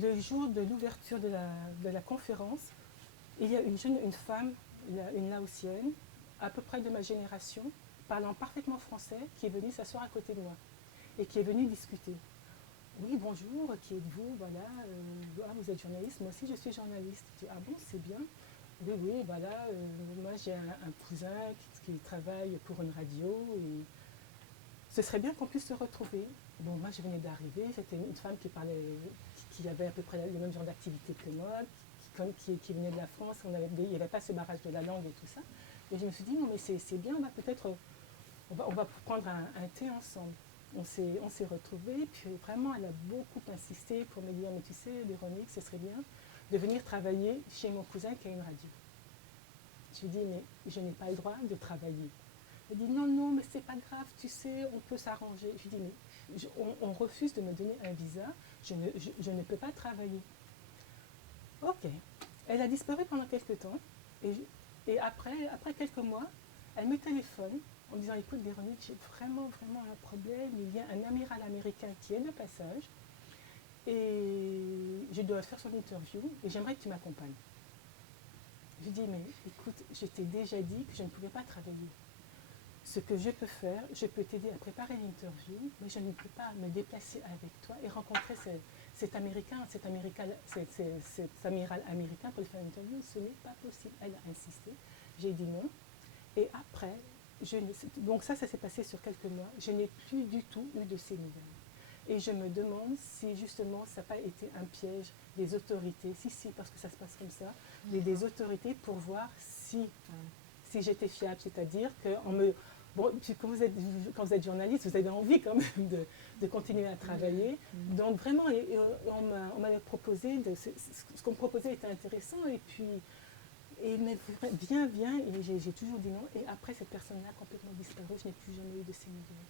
le jour de l'ouverture de la conférence, il y a une femme, une Laotienne, à peu près de ma génération, parlant parfaitement français, qui est venue s'asseoir à côté de moi et qui est venue discuter. Oui, bonjour, qui êtes-vous? Voilà, ah, vous êtes journaliste, moi aussi je suis journaliste. Je dis, ah bon, c'est bien. Oui, oui, voilà, moi j'ai un cousin qui travaille pour une radio et ce serait bien qu'on puisse se retrouver. Bon, moi je venais d'arriver, c'était une femme qui parlait, qui avait à peu près le même genre d'activité que moi, qui venait de la France, il n'y avait pas ce barrage de la langue et tout ça. Et je me suis dit, non mais c'est bien, on va prendre un thé ensemble. On s'est retrouvés, puis vraiment elle a beaucoup insisté pour me dire, mais tu sais Véronique, ce serait bien de venir travailler chez mon cousin qui a une radio. Je lui dis, mais je n'ai pas le droit de travailler. Elle dit, non, non, mais c'est pas grave, tu sais, on peut s'arranger. Je lui dis, mais on refuse de me donner un visa, je ne peux pas travailler. Ok. Elle a disparu pendant quelques temps, et, et après quelques mois, elle me téléphone en me disant, écoute Véronique, j'ai vraiment, vraiment un problème, il y a un amiral américain qui est de passage, et je dois faire son interview, et j'aimerais que tu m'accompagnes. Je lui dis, mais écoute, je t'ai déjà dit que je ne pouvais pas travailler. Ce que je peux faire, je peux t'aider à préparer l'interview, mais je ne peux pas me déplacer avec toi et rencontrer cet amiral américain pour lui faire l'interview. Ce n'est pas possible. Elle a insisté. J'ai dit non. Et après, donc ça s'est passé sur quelques mois. Je n'ai plus du tout eu de ces nouvelles. Et je me demande si justement ça n'a pas été un piège des autorités, si, parce que ça se passe comme ça, des autorités pour voir si j'étais fiable, c'est-à-dire qu'on me... Bon, quand vous êtes journaliste, vous avez envie quand même de continuer à travailler. Donc vraiment, on m'avait proposé, ce qu'on me proposait était intéressant, et puis, mais viens, et j'ai toujours dit non. Et après, cette personne-là a complètement disparu, je n'ai plus jamais eu de ces nouvelles.